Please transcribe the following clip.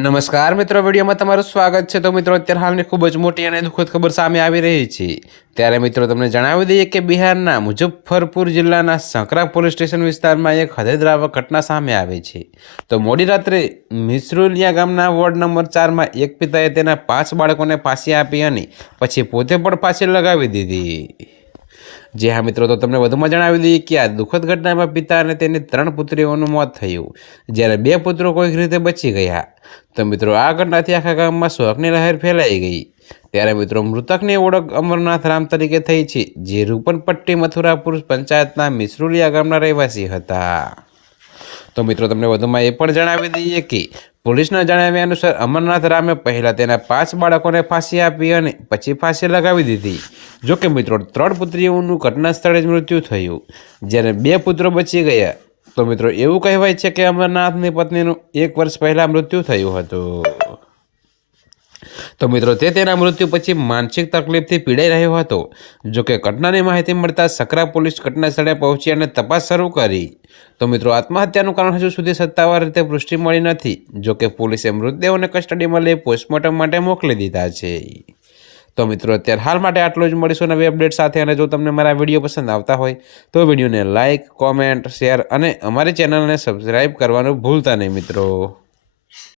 નમસ્કાર મિત્રો, વિડીયોમાં તમારું સ્વાગત છે। તો મિત્રો, અત્યારે હાલની ખૂબ જ મોટી અને દુઃખદ ખબર સામે આવી રહી છે। ત્યારે મિત્રો તમને જણાવી દઈએ કે બિહારના મુઝફ્ફરપુર જિલ્લાના સંકરા પોલીસ સ્ટેશન વિસ્તારમાં એક હૃદયદ્રાવક ઘટના સામે આવી છે। તો મોડી રાત્રે મિસરુલિયા ગામના વોર્ડ નંબર 4માં એક પિતાએ તેના 5 બાળકોને ફાંસી આપી અને પછી પોતે પણ ફાંસી લગાવી દીધી। जी हाँ मित्रों, तो तमने વધુમાં જણાવી દઈએ કે આ દુઃખદ ઘટનામાં પિતા અને તેની 3 પુત્રીઓનું મોત થયું, જ્યારે 2 પુત્રો કોઈક રીતે બચી ગયા। તો મિત્રો, આ ઘટનાથી આખા ગામમાં શોકની લહેર ફેલાઈ ગઈ। ત્યારે મિત્રો, મૃતકની ઓળખ અમરનાથ રામ તરીકે થઈ છે, જે રૂપનપટ્ટી મથુરાપુર પંચાયતના મિસરુલિયા ગામના રહેવાસી હતા। તો મિત્રો, તમને વધુમાં એ પણ જણાવી દઈએ કે પોલીસના જણાવ્યા અનુસાર અમરનાથ રામે પહેલાં તેના 5 બાળકોને ફાંસી આપી અને પછી ફાંસી લગાવી દીધી। જોકે મિત્રો, 3 પુત્રીઓનું ઘટના સ્થળે જ મૃત્યુ થયું, જ્યારે 2 પુત્રો બચી ગયા। તો મિત્રો, એવું કહેવાય છે કે અમરનાથની પત્નીનું 1 વર્ષ પહેલાં મૃત્યુ થયું હતું। તો મિત્રો, તે તેના મૃત્યુ પછી માનસિક તકલીફથી પીડાઈ રહ્યો હતો। જોકે ઘટનાની માહિતી મળતા સકરા પોલીસ ઘટના સ્થળે પહોંચી અને તપાસ શરૂ કરી। તો મિત્રો, આત્મહત્યાનું કારણ હજુ સુધી સત્તાવાર રીતે પુષ્ટિ મળી નથી। જોકે પોલીસે મૃતદેહોને કસ્ટડીમાં લઈ પોસ્ટમોર્ટમ માટે મોકલી દીધા છે। તો મિત્રો, અત્યારે હાલ માટે આટલું જ। મળીશું નવી અપડેટ સાથે। અને જો તમને મારા વિડીયો પસંદ આવતા હોય તો વિડીયોને લાઇક, કોમેન્ટ, શેર અને અમારી ચેનલને સબસ્ક્રાઈબ કરવાનું ભૂલતા નહીં મિત્રો।